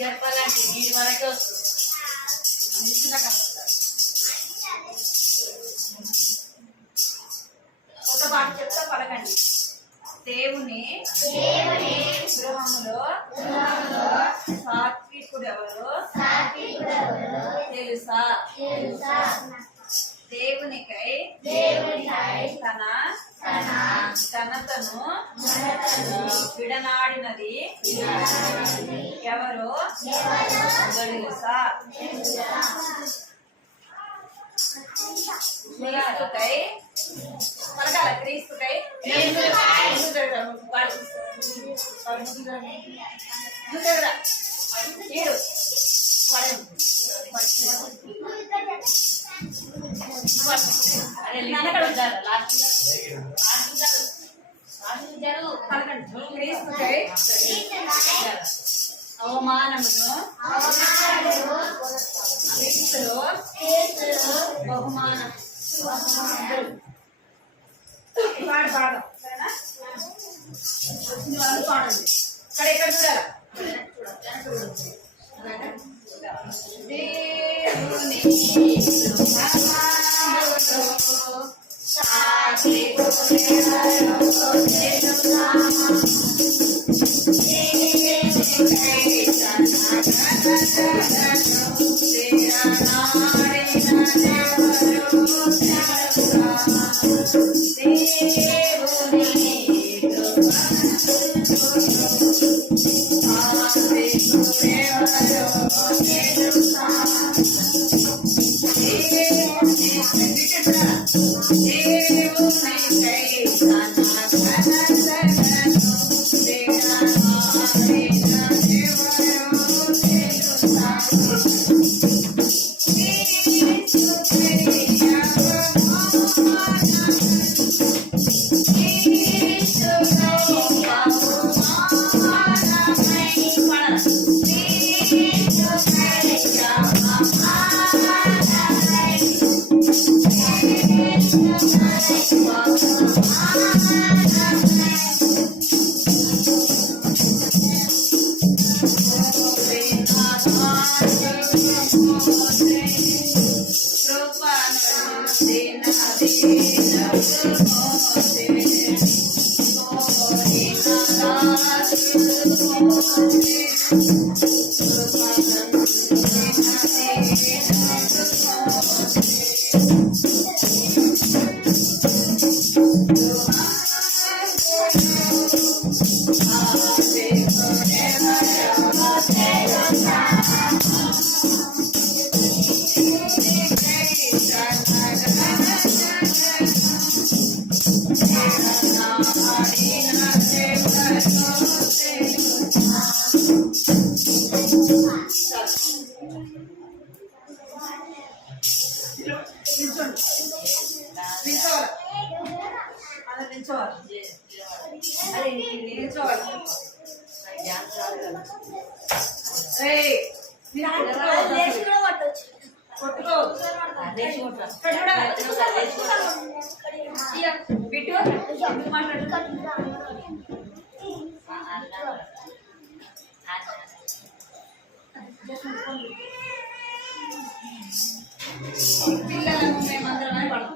చెప్పాలంటే వీడి వరకే వస్తుంది. కొత్త పాట చెప్తా పలకండి. దేవుని గృహములో సాత్వికుడు ఎవరు తెలుసా? దేవునికై తన ఘనతను విడనాడినది ఎవరు తెలుసా? క్రీస్తుకై పలకాల. క్రీస్తుకై అవమానమును బహుమానం పాడు పాడదాం సరేనా? వచ్చిన వాళ్ళు పాడండి. ఇక్కడ ఎక్కడ చూడాలి? దేవుని నిల్చోండి. నిల్చోవాలి. అందరు నిల్చోవాలి. అదే నిల్చోవాలి. పిల్లలను మేమందరం పడతాం.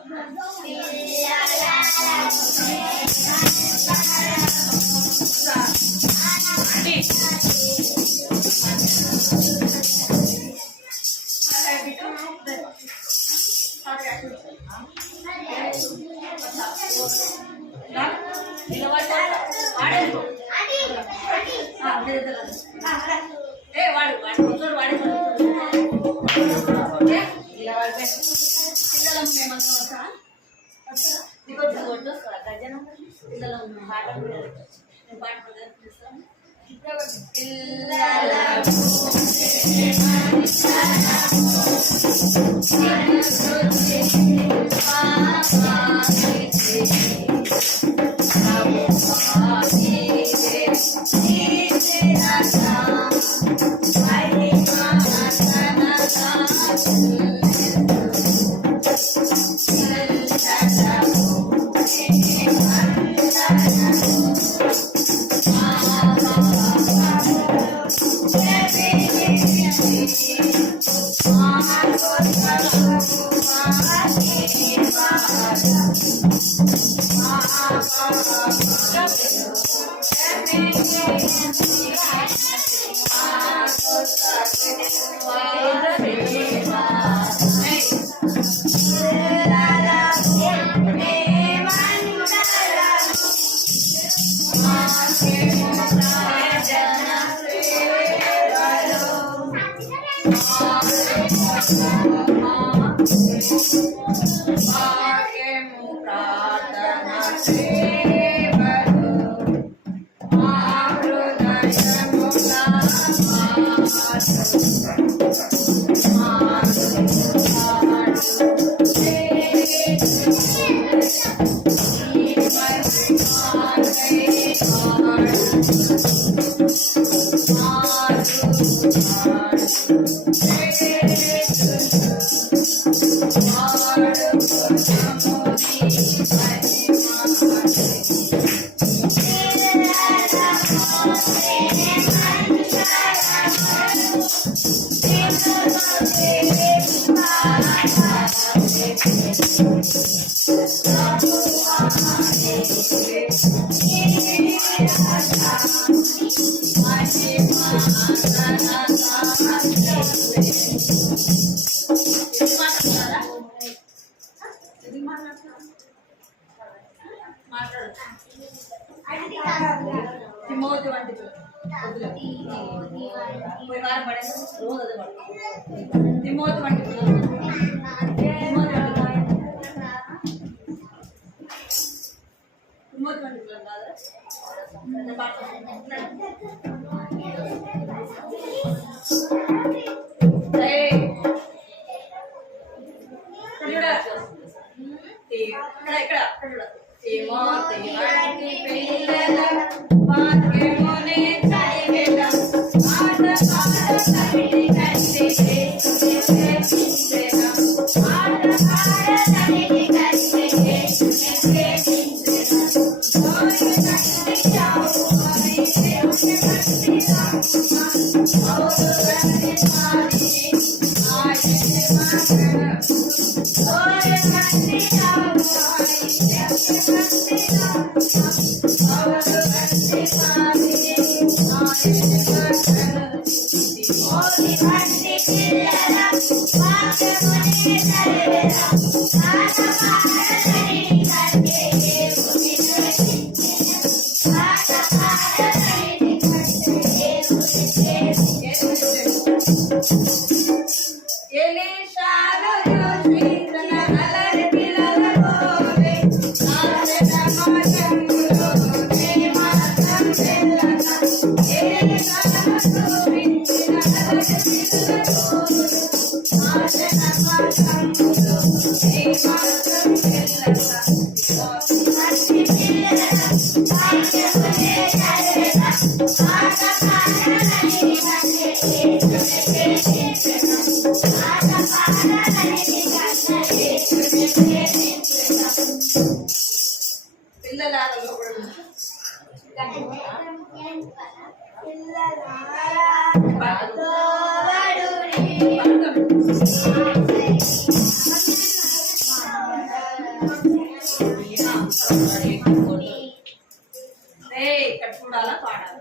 తిమోతి వంటి తిమోతి వంటి Thank you. ఇక్కడ చూడాలా పాడాలి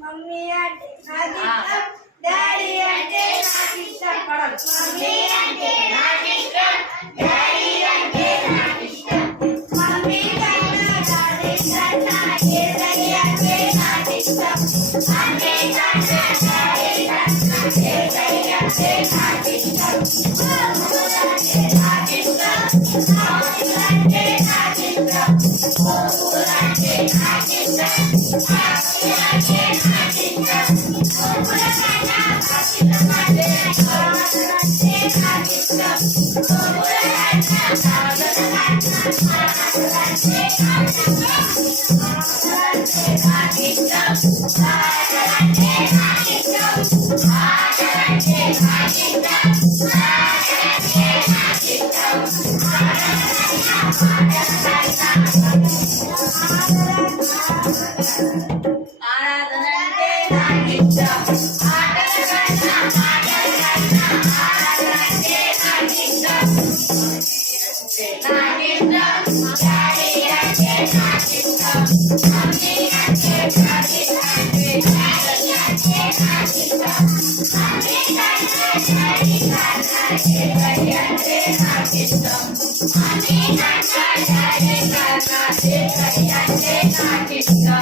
మమ్మీ అంటే నాకు ఇష్టం, డాడీ అంటే నాకు ఇష్టం. మమ్మీ అంటే నాకు ఇష్టం, డాడీ అంటే నాకు ఇష్టం. మమ్మీ కన్నా డాడీ కన్నా ఏదైనా అంటే నాకు ఇష్టం. మమ్మీ కన్నా డాడీ కన్నా ఏదైనా అంటే నాకు ఇష్టం. అంటే నాకు ఇష్టం, అంటే నాకు ఇష్టం. అంటే నాకు ఇష్టం.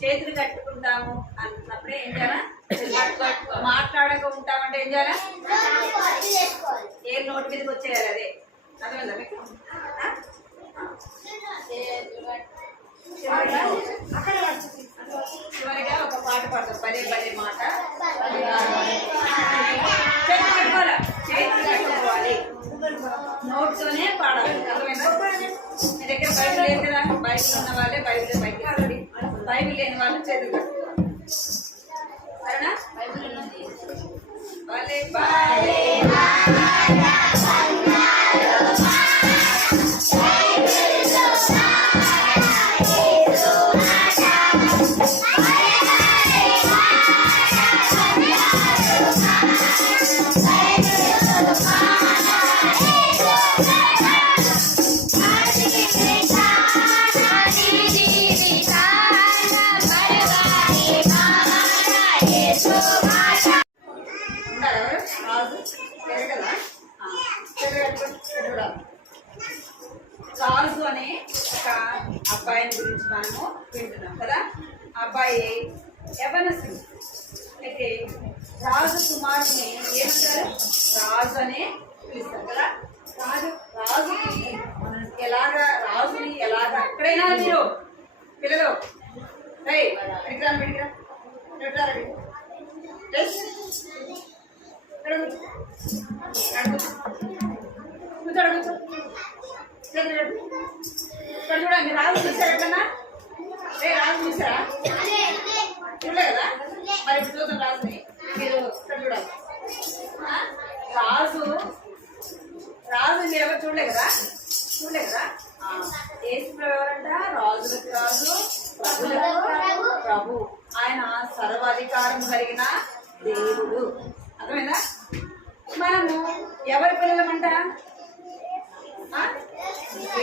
చేతులు కట్టుకుంటాము అన్నప్పుడే ఏం చేయాలా? మాట్లాడక ఉంటామంటే ఏం చేయాలా? ఏ నోటి మీదకి వచ్చేయాలి, అదే అర్థమైందా మీకు? చివరిగా ఒక పాట పాడతాం, పదే పదే మాట. చేతులు కట్టుకోవాలా, చేతులు కట్టుకోవాలి, నోట్తోనే పాడాలి, అర్థమైందా? మీ దగ్గర బైబిల్ లేదు కదా, బైబిల్ ఉన్న వాళ్ళే బైబిల్ బయట, బైబిల్ లేని వాళ్ళు చేతులు కట్టుకోవాలి, సరేనా? బైబిల్ ఉన్నది వాళ్ళే రాజు అనే ఒక అబ్బాయిని గురించి మనము వింటున్నాం కదా. ఆ అబ్బాయి యవనస్తుడు. అయితే రాజు కుమారుని ఏమంటారు? రాజు అనే పిలుస్తారు కదా. రాజుని ఎలాగా ఎక్కడైనా మీరు పిల్లలు ఇక్కడ చూడండి, రాజు చూసారు ఎక్కడన్నా? రాజు చూసారా? చూడలే కదా. మరి ఇప్పుడు చూద్దాం రాజుని. మీరు ఇక్కడ చూడాలి. రాజు మీరు ఎవరు చూడలే కదా? యేసు ఎవరంట? రాజులకు రాజు, ప్రభులకు ప్రభు. ఆయన సర్వాధికారం కలిగిన దేవుడు, అర్థమైందా? మనము ఎవరి పిల్లలమంట?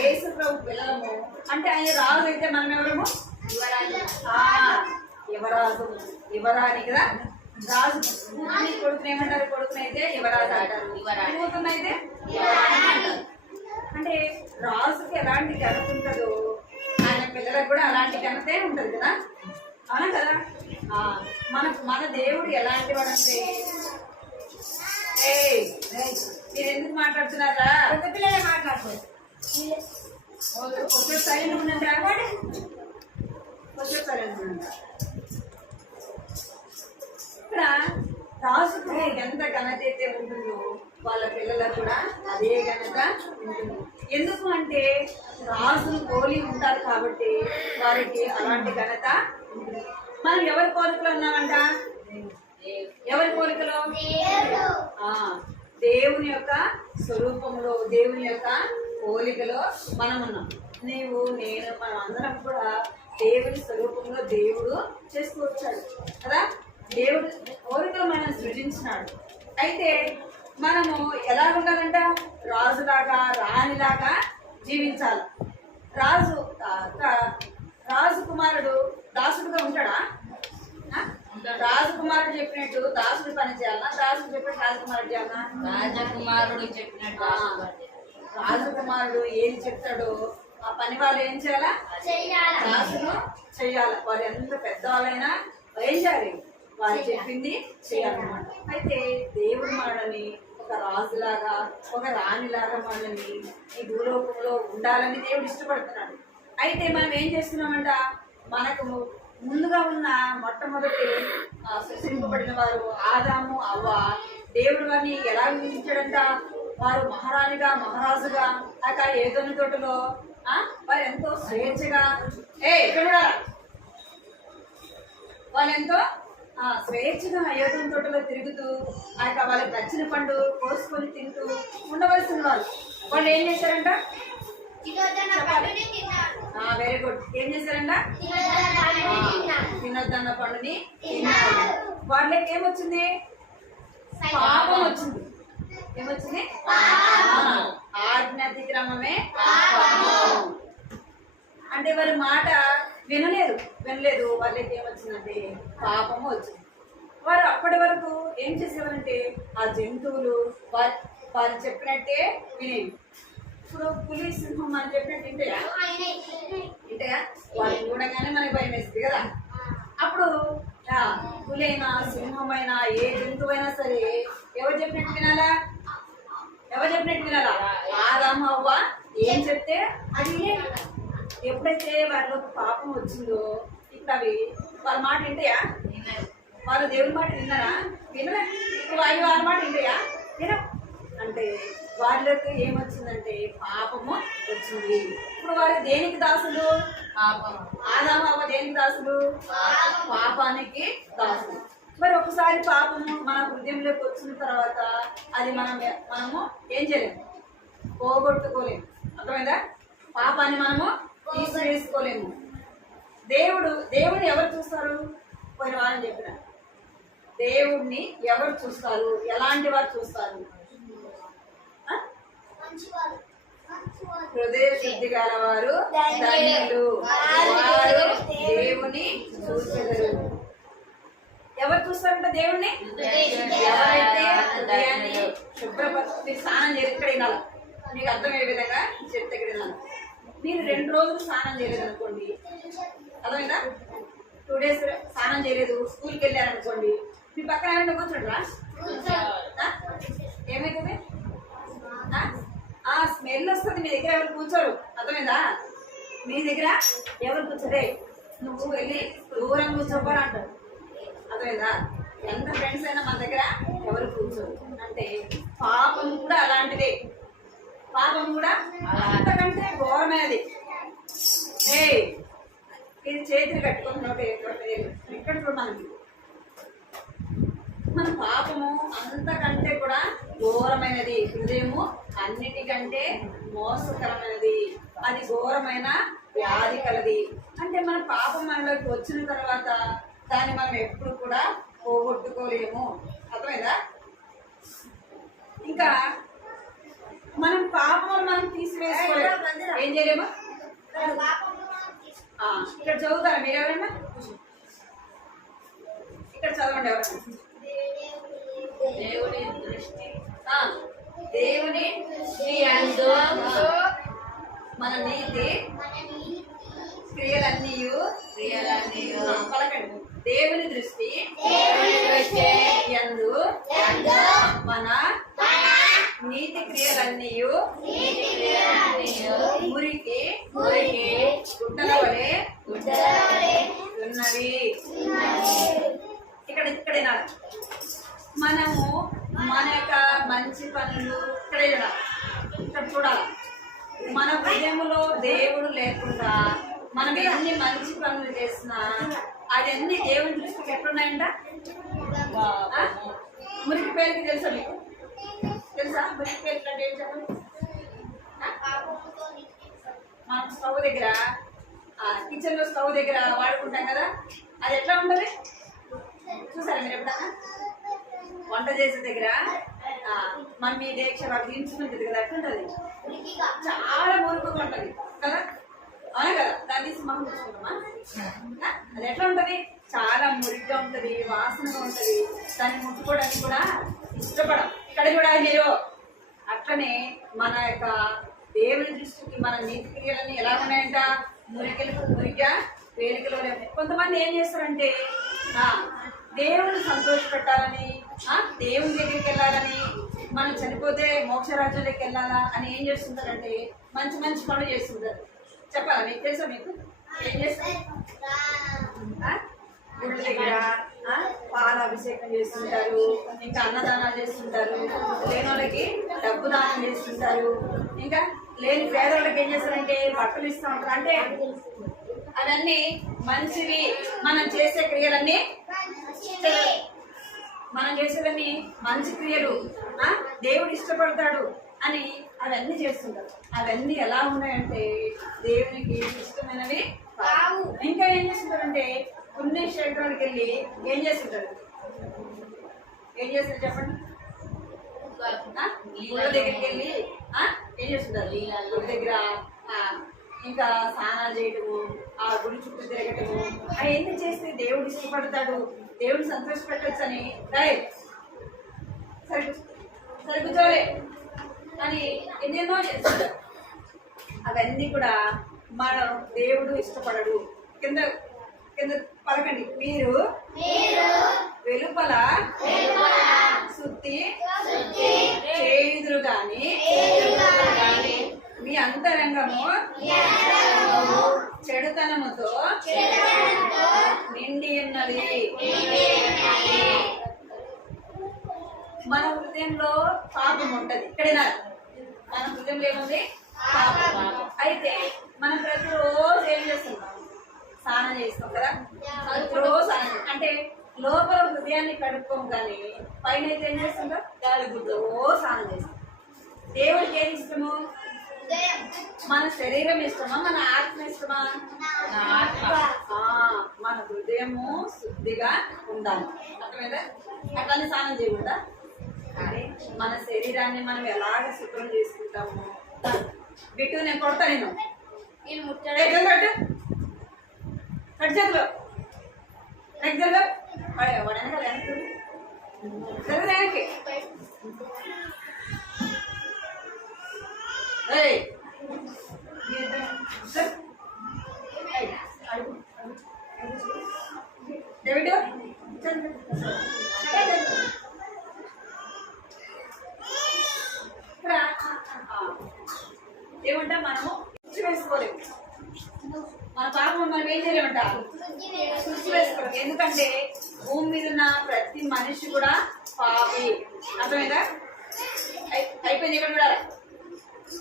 యేసు ప్రభు పిల్లలము. అంటే ఆయన రాజు అయితే మనం ఎవరము? యువరాణి కదా. రాజు కొడుకుని ఏమంటారు? కొడుకునైతే యువరాజు అంటారు, కూతురునైతే యువరాణి అంటారు. అంటే రాజుకి ఎలాంటి ఘనత ఉంటుందో ఆయన పిల్లలకు కూడా అలాంటి ఘనతే ఉంటుంది కదా. అవునా కదా? మన దేవుడు ఎలాంటి వాడంటే, మీరు ఎందుకు మాట్లాడుతున్నారా? పెద్ద పిల్లలే మాట్లాడుకోరు. కొంచెం సైలెంట్ ఉండండి. కొంచెం సైలెంట్ ఉండండి. ఇక్కడ రాజుకు ఎంత ఘనత అయితే ఉంటుందో వాళ్ళ పిల్లలకు కూడా అదే ఘనత ఉంటుంది. ఎందుకు అంటే రాజులు పోలి ఉంటారు కాబట్టి వారికి అలాంటి ఘనత ఉంటుంది. మనం ఎవరి పోలికలో ఉన్నామంట? ఎవరి పోలికలో? దేవుని యొక్క స్వరూపంలో, దేవుని యొక్క పోలికలో మనం ఉన్నాం. నీవు, నేను, మనం అందరం కూడా దేవుని స్వరూపంలో దేవుడు చేసుకొచ్చాడు కదా. దేవుడు పోలికలో మనం సృజించినాడు. అయితే మనము ఎలా ఉండాలంట? రాజులాగా, రాణిలాగా జీవించాలి. రాజకుమారుడు దాసుడుగా ఉంటాడా? రాజకుమారుడు చెప్పినట్టు దాసుడు పని చేయాలన్నా? దాసుడు చెప్పినట్టు రాజకుమారుడు చేయాలన్నా? రాజకుమారుడు చెప్పినట్టు రాజకుమారుడు ఏం చెప్తాడో ఆ పని వాళ్ళు ఏం చేయాలా? దాసుడు చెయ్యాలి. వాళ్ళు ఎంత పెద్దవాళ్ళైనా ఏం చేయాలి? వాళ్ళు చెప్పింది చేయాలన్నమాట. అయితే దేవుడు మనని ఒక రాజులాగా, ఒక రాణిలాగా మనని ఈ భూలోకంలో ఉండాలని దేవుడు ఇష్టపడుతున్నాడు. అయితే మనం ఏం చేస్తున్నామంట? మనకు ముందుగా ఉన్న మొట్టమొదటి సృష్టింపబడిన వారు ఆదాము, అవ్వ. దేవుడు వారిని ఎలా విధించాడంట? వారు మహారాణిగా, మహారాజుగా ఏదోని తోటలో వారు ఎంతో స్వేచ్ఛగా వాళ్ళెంతో స్వేచ్ఛగా ఏదోని తోటలో తిరుగుతూ వాళ్ళకి నచ్చిన పండు కోసుకొని తింటూ ఉండవలసిన వాళ్ళు ఏం చేశారంట? Very good. ఏం చేశారంట? తినొద్దన్న పండుని తిన్నారు. వాళ్ళకి ఏమొచ్చింది? పాపం వచ్చింది. ఏమొచ్చింది? ఆజ్ఞాతిక్రమమే అంటే వారి మాట వినలేదు. వాళ్ళకి ఏమొచ్చిందంటే పాపము వచ్చింది. వారు అప్పటి వరకు ఏం చేసేవారంటే ఆ జంతువులు వారు చెప్పినట్టే వినేవి. ఇప్పుడు పులి, సింహం మనం చెప్పినట్టు ఇంటయా? వాళ్ళని చూడగానే మనకి భయం వేస్తుంది కదా. అప్పుడు పులైనా, సింహమైనా, ఏ జంతువైనా సరే ఎవరు చెప్పినట్టు వినాలా? ఆదాము, అవ్వ ఏం చెప్తే అది. ఎప్పుడైతే వారిలో పాపం వచ్చిందో ఇప్పుడు అవి వాళ్ళ మాట వింటాయా? వాళ్ళు దేవుని మాట విన్నారా? వినరా? ఇప్పుడు వాళ్ళ మాట వింటాయా? వినరు. అంటే వాళ్ళకి ఏమొచ్చిందంటే పాపము వచ్చింది. ఇప్పుడు వారు దేనికి దాసులు? ఆదాము, అవ్వ దేనికి దాసులు? పాపానికి దాసులు. మరి ఒకసారి పాపము మన హృదయంలోకి వచ్చిన తర్వాత అది మనము ఏం చేయలేము? పోగొట్టుకోలేము. అర్థమైందా? పాపాన్ని మనము తీసివేసుకోలేము. దేవుడిని ఎవరు చూస్తారు? పోయిన వారం చెప్పిన దేవుడిని ఎవరు చూస్తారు? ఎలాంటి వారు చూస్తారు? హృదయ శుద్ధి గలవారు ధన్యులు, వారు దేవుని చూచెదరు. ఎవరు చూస్తారంట దేవుణ్ణి? ఎవరైతే హృదయాన్ని శుభ్రపరిచి స్నానం చేసి ఇక్కడ వినాలి. మీకు అర్థమయ్యే విధంగా చెప్తే ఇక్కడ వినాలి. మీరు 2 రోజులు స్నానం చేయలేదు అనుకోండి, అర్థమైందా? 2 days స్నానం చేయలేదు, స్కూల్కి వెళ్ళారనుకోండి, మీ పక్కన ఏమైనా కూర్చోండిరా? ఏమైతుంది? స్మెల్ వస్తుంది. మీ దగ్గర ఎవరు కూర్చోరు. అర్థమైందా? మీ దగ్గర ఎవరు కూర్చోరే, నువ్వు వెళ్ళి దూరం కూర్చోపోరా అంటారు. అర్థమైందా? ఎంత ఫ్రెండ్స్ అయినా మన దగ్గర ఎవరు కూర్చోరు. అంటే పాపం కూడా అలాంటిదే. పాపం కూడా అంతకంటే ఘోరమైనది. ఇది చేతులు కట్టుకొని ఇక్కడ కూడా మన పాపము అంతకంటే కూడా ఘోరమైనది. హృదయము అన్నిటికంటే మోసకరమైనది. అది ఘోరమైన వ్యాధి కలది. అంటే మన పాపం మనలోకి వచ్చిన తర్వాత దాన్ని మనం ఎప్పుడు కూడా పోగొట్టుకోలేము. అర్థమైందా? ఇంకా మనం పాపం మనం తీసివేసుకోలేము. ఏం చేయలేము? ఇక్కడ చదువుతారా మీరు ఎవరైనా? ఇక్కడ చదవండి ఎవరైనా. దేవుని దృష్టి యందు మన నీతి క్రియ క్రియలన్నీ పలకండి. దేవుని దృష్టి యందు మన నీతి క్రియలన్నీ మురికి గుడ్డల వలె ఉన్నవి. ఇక్కడ మనము మన యొక్క మంచి పనులు ఇక్కడ చూడాలి. మన హృదయంలో దేవుడు లేకుండా మనం ఎన్ని మంచి పనులు చేసినా అవన్నీ దేవుని దృష్టికి ఎట్లున్నాయంట? మురికి పేరుకి తెలుసా మీకు? తెలుసా మురికి పేరుకి అంటే ఏం చెప్పండి? మనం స్టవ్ దగ్గర కిచెన్ లో స్టవ్ దగ్గర వాడుకుంటాం కదా, అది ఎట్లా ఉంటుంది చూసారా మీరు ఎప్పుడన్నా? వంట చేసే దగ్గర మమ్మీ దీక్ష వాడు దించుకుంటుంది కదా, ఎట్లుంటది? చాలా మురుగుగా ఉంటది కదా, అవునా కదా? దాన్ని తీసి మనం చూసుకుంటామా? అది ఎట్లా ఉంటది? చాలా మురిగ్గా ఉంటది, వాసనగా ఉంటది, దాన్ని ముట్టుకోవడానికి కూడా ఇష్టపడం. ఇక్కడ కూడా మీరు అట్లనే మన యొక్క దేవుని దృష్టికి మన నీతి క్రియలన్నీ ఎలా ఉన్నాయంట? మురిగా వేలికలో. కొంతమంది ఏం చేస్తారంటే దేవుని సంతోష పెట్టాలని, దేవుని దగ్గరికి వెళ్ళాలని, మనం చనిపోతే మోక్షరాజ్యంలోకి వెళ్ళాలా అని ఏం చేస్తుంటారంటే మంచి మంచి పనులు చేస్తుంటారు. చెప్పాలా మీకు? తెలుసా మీకు? ఏం చేస్తారు? గుళ్ళ దగ్గర పాల అభిషేకం చేస్తుంటారు, ఇంకా అన్నదానాలు చేస్తుంటారు, లేని వాళ్ళకి డబ్బు దానం చేస్తుంటారు, ఇంకా లేని పేదవాళ్ళకి ఏం చేస్తారంటే బట్టలు ఇస్తూ ఉంటారు. అంటే అవన్నీ మంచివి. మనం చేసే క్రియలన్నీ మంచి క్రియలు, దేవుడు ఇష్టపడతాడు అని అవన్నీ చేస్తుంటారు. అవన్నీ ఎలా ఉన్నాయంటే దేవునికి ఇష్టమైనవి కావు. ఇంకా ఏం చేస్తుంటారంటే పుణ్యక్షేత్రానికి వెళ్ళి ఏం చేస్తుంటారు? చెప్పండి. గుళ్ళ దగ్గరికి వెళ్ళి ఏం చేస్తుంటారు? గుడి దగ్గర ఇంకా స్నానాలు చేయటము, ఆ గుడి చుట్టూ తిరగటము, అవన్నీ చేస్తే దేవుడు ఇష్టపడతాడు, దేవుడు సంతోషపెట్టచ్చు అని సరిగుజోలే అని ఎన్నెన్నో చేస్తారు. అవన్నీ కూడా మనం దేవుడు ఇష్టపడడు. కింద పలకండి. మీరు వెలుపల శుద్ధి చేయుదురు గాని మీ అంతరంగము చెడుతనముతో నిండి ఉన్నది. మన హృదయంలో పాపం ఉంటది. ఇక్కడైనా మన హృదయంలో ఏముంది? పాపం. అయితే మనం ప్రతిరోజు ఏం చేస్తున్నాం? స్నానం చేస్తాం కదా, రోజు స్నానం. అంటే లోపల హృదయాన్ని కడుక్కోం కానీ పైన అయితే ఏం చేస్తుందో రోజు స్నానం చేస్తాం. దేవుడికి ఏది ఇష్టము? మన శరీరం ఇష్టమా, మన ఆత్మ ఇష్టమా? మన హృదయము శుద్ధిగా ఉండాలి. అర్థమైందా? అట్లానే స్నానం చేయకుండా మన శరీరాన్ని మనం ఎలాగ శుభ్రం చేసుకుంటాము. బిట్టు నేను కొడతా, నేను కట్ చేతులు రెగ్యులర్గా వెనకాల వెనక్కి ఏమంటా మనము వేసుకోలేము. మన పాపం మనం ఏం చేయలేమంట? శుద్ధి వేసుకోలేము. ఎందుకంటే భూమి మీద ఉన్న ప్రతి మనిషి కూడా పాపి. అర్థమైందా? అయిపోయింది. ఇక్కడ కూడా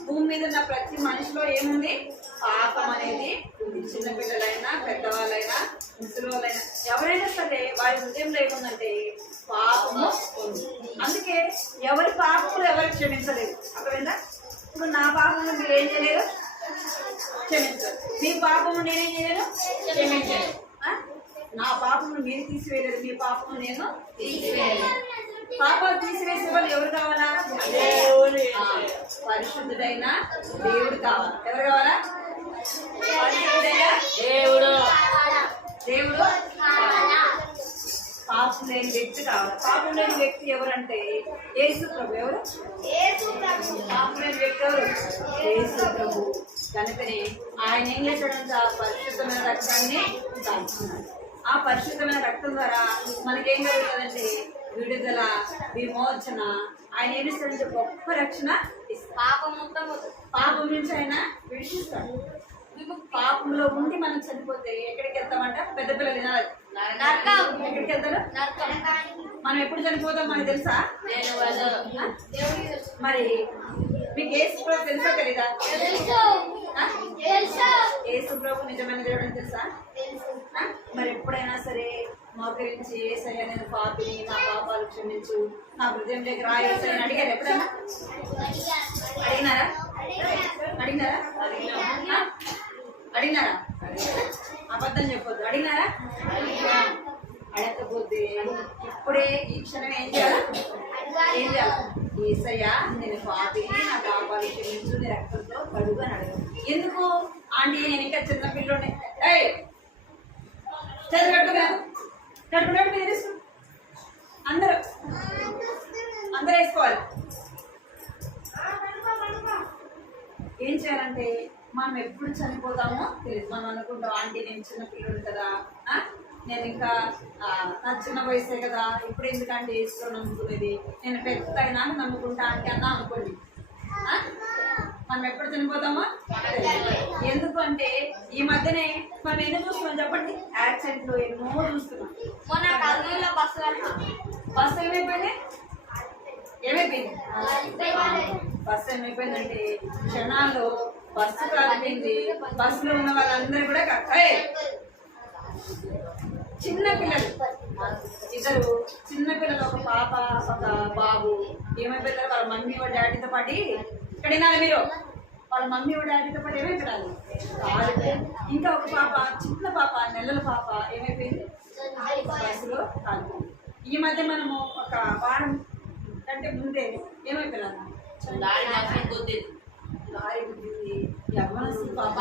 భూమి మీద ఉన్న ప్రతి మనిషిలో ఏముంది? పాపం అనేది ఉంది. చిన్నపిల్లలైనా పెద్దవాళ్ళైనా ముసలివాళ్ళైనా ఎవరైనా సరే వారి హృదయంలో ఏముందంటే పాపము ఉంది. అందుకే ఎవరి పాపములు ఎవరికి క్షమించలేదు. అర్థమైందా? ఇప్పుడు నా పాపము మీరు ఏం చేయలేదు? క్షమించారు. మీ పాపము నేనేం చేయలేదు? క్షమించాను. నా పాపము మీరు తీసివేయలేదు, మీ పాపము నేను తీసివేయలేదు. పాపాలు తీసివేసే వాళ్ళు ఎవరు కావాలా? పరిశుద్ధుడైన దేవుడు కావాలి. ఎవరు కావాలా? పరిశుద్ధుడైన దేవుడు పాపం లేని వ్యక్తి కావాలి. పాపం లేని వ్యక్తి ఎవరంటే యేసు ప్రభు. ఎవరు పాపం లేని వ్యక్తి? ఎవరు? యేసు ప్రభు. కనుకనే ఆయన ఏం చేశాడంట? పరిశుద్ధమైన రక్తాన్ని దాచుకున్నాడు. ఆ పరిశుద్ధమైన రక్తం ద్వారా మనకేం జరుగుతుందంటే విడుదల, విమోచన. ఆయన ఏం ఇస్తాడంటే గొప్ప రక్షణ ఇస్తాడు. పాపం మొత్తం పాపం నుంచి ఆయన విడిపిస్తాడు. పాపంలో ఉండి మనం చనిపోతే ఎక్కడికి వెళ్తామంట? పెద్ద పిల్లలు వినాలి. నరకం. ఎక్కడికి వెళ్తారు? మనం ఎప్పుడు చనిపోతాం మనకు తెలుసా? మరి మీకు యేసు ప్రభు తెలుసా తెలీదా? యేసు ప్రభు నిజమైన దేవుడు అని తెలుసా? మరి ఎప్పుడైనా సరే మోకరించి యేసయ్య నేను పాపిని, నా పాపాలు క్షమించు, నా హృదయం దగ్గర యేసయ్య అని అడిగారు ఎప్పుడైనా? అడిగినారా? అడిగినారా? అడిగినారా? అబద్ధం చెప్పొద్దు. అడిగినారా? అడగకపోతే ఇప్పుడే ఈ క్షణం ఏం చేయాలి? ఏం చేయాలి? యేసయ్య నేను పాపిని, నా పాపాలు క్షమించు, నీ రక్తంతో కడుగు అని అడగాలి. ఎందుకు? ఆంటీ నేను ఇంకా చిన్న పిల్లోనే. చదువు కట్టుకున్నాడు మీరు తీసుకో. అందరూ వేసుకోవాలి. ఏం చేయాలంటే మనం ఎప్పుడు చనిపోతామో తెలియదు. మనం అనుకుంటాం ఆంటీ నేను చిన్న పిల్లడు కదా, నేను ఇంకా నా చిన్న వయసే కదా, ఇప్పుడు ఎందుకంటే వేసుకొని నమ్ముకునేది, నేను పెద్ద అయినా నమ్ముకుంటా అంటే అన్నా అనుకోండి. మనం ఎప్పుడు చనిపోతామో ఎందుకు అంటే ఈ మధ్యనే మనం ఎన్నో చూస్తున్నాం చెప్పండి. యాక్సిడెంట్లు ఎన్నో చూస్తున్నాం. మొన్న కర్నూలులో బస్సు ఏమైపోయింది? బస్సు ఏమైపోయిందంటే క్షణాల్లో బస్సు కాలిపోయింది. బస్సులో ఉన్న వాళ్ళందరూ కూడా చిన్న పిల్లలు, ఇద్దరు చిన్న పిల్లలు, ఒక పాప ఒక బాబు ఏమైపోతారు? వాళ్ళ మమ్మీ వాళ్ళ డాడీతో పాటు ఇక్కడ వినాలి మీరు. వాళ్ళ మమ్మీ వాళ్ళ డాడీతో పాటు ఏమైపోయాలి? ఇంకా ఒక పాప, చిన్న పాప, నెలల పాప ఏమైపోయింది? బస్సులో కాలిపోయింది. ఈ మధ్య మనము ఒక వారం కంటే ముందే ఏమైపోయారు? లారీ గుద్దింది. యవ్వనస్తులు పాప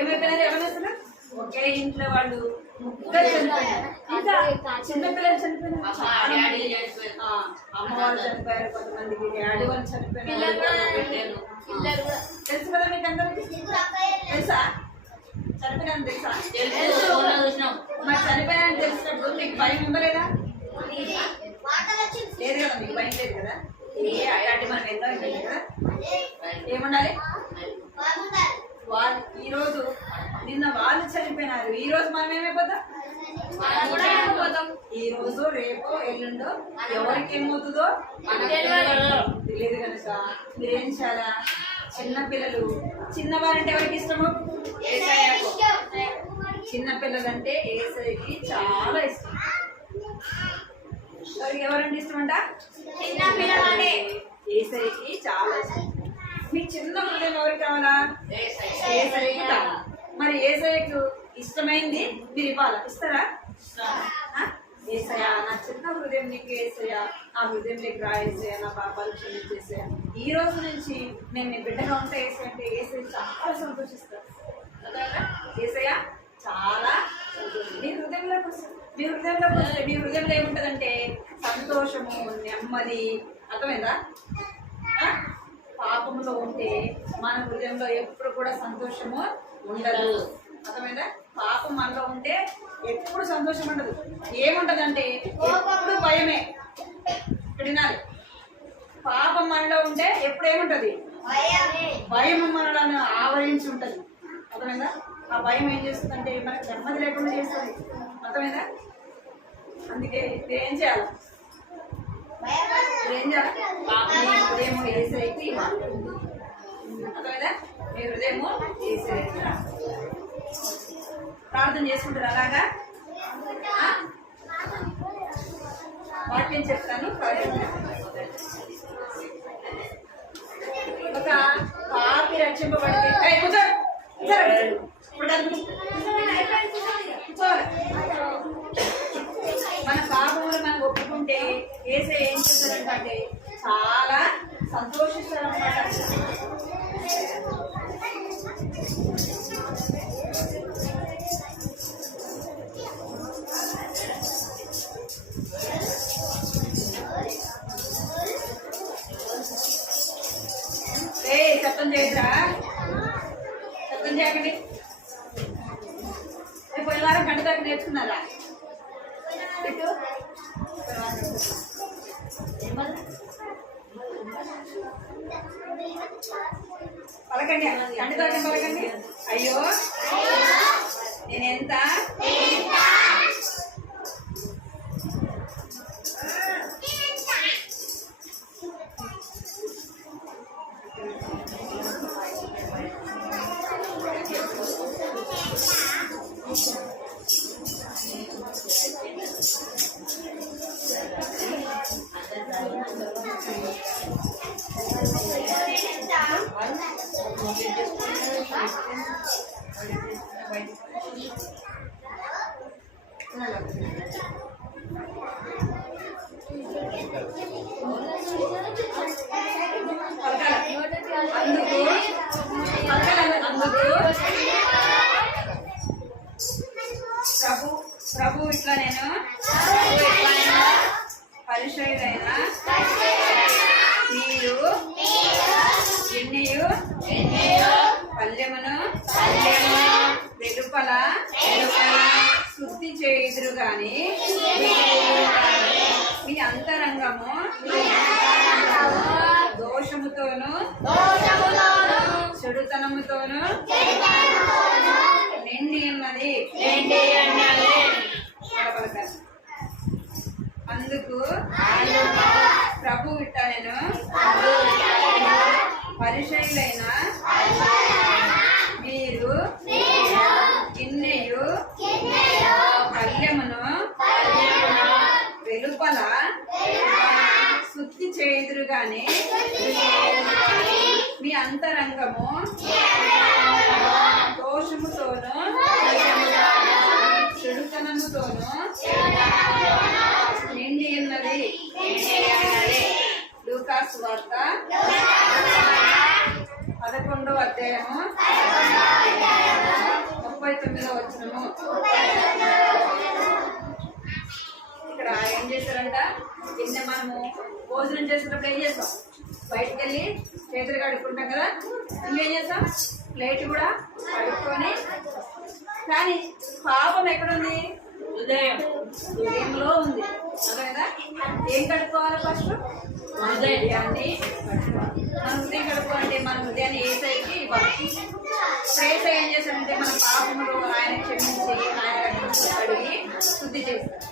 ఏమైపోయినారు? యవ్వనస్తులు ఒకే ఇంట్లో వాళ్ళు ముగ్గురు చనిపోయారు. ఇంకా చిన్నపిల్లలు చనిపోయినారు. అమ్మ వాళ్ళు చనిపోయారు, కొంతమందికి డాడీ వాళ్ళు చనిపోయారు. తెలుసు కదా మీకు అందరికి? తెలుసా? చనిపోయినా తెలుసా? మరి చనిపోయానని తెలిసినప్పుడు మీకు భయం ఉందా లేదా? లేదు కదా, మీకు భయం లేదు కదా. అలాంటి మనం ఎన్నో అయిపోయింది కదా. ఏముండాలి? వాళ్ళు ఈరోజు నిన్న వాళ్ళు చనిపోయినారు, ఈ రోజు మనం ఏమైపోతాం? ఈ రోజు రేపో ఎల్లుండో ఎవరికి ఏమవుతుందో తెలియదు కనుక మీరేం చేయాలా? చిన్నపిల్లలు, చిన్నవారంటే ఎవరికి ఇష్టము? చిన్నపిల్లలంటే యేసయ్యకి చాలా ఇష్టం. ఎవరంటే ఇష్టం అంట? చిన్నపిల్లలంటే యేసయ్యకి చాలా ఇష్టం. మీ చిన్న హృదయం ఎవరికి కావాలా? యేసయ్యకి కావాలా? మరి యేసయ్యకు ఇష్టమైంది మీరు ఇవ్వాలా? ఇస్తారా? యేసయ్య నా చిన్న హృదయం నీకు యేసయ్య, ఆ హృదయం నీకు రా యేసయ్య, నా పాపాలు క్షమించేసయ్య, ఈ రోజు నుంచి నేను నీ బిడ్డగా ఉంటా యేసయ్య అంటే యేసయ్య చాలా సంతోషిస్తాడు. యేసయ్య చాలా సంతోషం. మీ హృదయంలోకి వస్తుంది. మీ హృదయంలో ఏముంటుందంటే సంతోషము, నెమ్మది. అర్థమైందా? పాపంలో ఉంటే మన హృదయంలో ఎప్పుడు కూడా సంతోషము ఉండదు. అర్థమైందా? పాపం మనలో ఉంటే ఎప్పుడు సంతోషం ఉండదు. ఏముంటదంటే ఎప్పుడు భయమే. ఇక్కడ వినాలి. పాపం మనలో ఉంటే ఎప్పుడు ఏముంటది? భయం మనలను ఆవరించి ఉంటది. అర్థమైందా? ఆ భయం ఏం చేస్తుందంటే మనకు నెమ్మది లేకుండా చేస్తుంది. అర్థమైందా? అందుకే ఏం చేయాలి? ఏం చేయాలి? మీ హృదయము యేసయ్యకి ఇవ్వాలి. అర్థమైందా? మీ హృదయము యేసయ్యకి. ప్రార్థన చేసుకుంటారు అలాగా. వాక్యం చెప్తాను. ఒక పాపి రక్షింపబడితే మన పాపములు మనం ఒప్పుకుంటే యేసయ్య ఏం చేస్తారంటే చాలా సంతోషిస్తారన్నమాట. శబ్దం చేయరా, శబ్దం చేయకండి. పోయిన వారం గంట దాకా నేర్చుకున్నారా? ఇటు పలకండి, గంట దాకా పలకండి. అయ్యో నేనెంత ప్రభు ఇట్లా నేను పరిచయులైన మీరు ఎన్నయు పల్లెమును వెలుపల శుద్ధి చేయుదురు గాని మీ అంతరంగము దోషముతోను చెడుతనముతోను నిండి ఉన్నది. అందుకు ప్రభు ఇట్ట నేను పరిచయులైన మీరు గిన్నెయు పల్లెమును వెలుపల శుద్ధి చేయుదురు గాని మీ అంతరంగము దోషముతోను చెడుతనముతోను నిండి ఉన్నది. లూకాసు వార్త 11వ అధ్యాయము 39వ వచనము. ఇక్కడ ఏం చేశారంట, గిన్నె మనము భోజనం చేసేటప్పుడు ఏం చేస్తాం, బయటకు వెళ్ళి చేతులు కడుక్కుంటాం కదా, ఇంకేం చేస్తాం, ప్లేట్ కూడా కడుక్కొని. కానీ పాపం ఎక్కడుంది, హృదయంలో ఉంది. అదే కదా, ఏం కడుక్కోవాలి ఫస్ట్, హృదయాన్ని కడుక్కోవాలి. మన హృదయం కడుక్కోవాలంటే మన హృదయాన్ని ఏ సైడ్కి ఇవ్వాలి. ప్రేస ఏం చేశాడంటే మన పాపములు ఆయన క్షమించి ఆయన అడిగి శుద్ధి చేస్తాడు.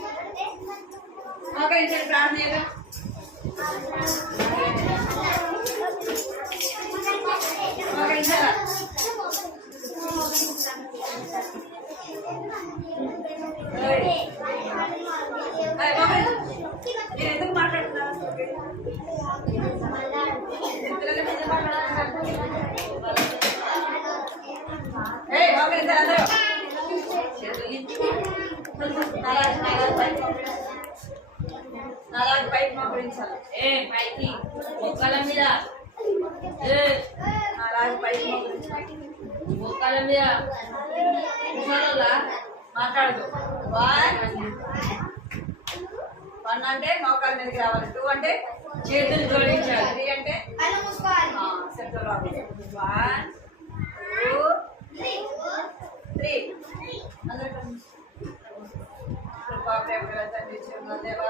మోకరించండి, ప్రార్థన చేద్దాం. మోకరించారా? నేను ఎందుకు మాట్లాడుతున్నా, నాలుగు పైకి మోకరించాలి. పైకి మొక్కల మీద, నాలుగు పైకి మోకరించాలి. మొక్కల మీద మాట్లాడదు. 1 అంటే మోకాల మీదకి రావాలి, 2 అంటే చేతులు జోడించాలి, 3 అంటే సెంటర్ రావాలి. 1 2 3 అందరూ కృపా ప్రేమ తండ్రి దేవా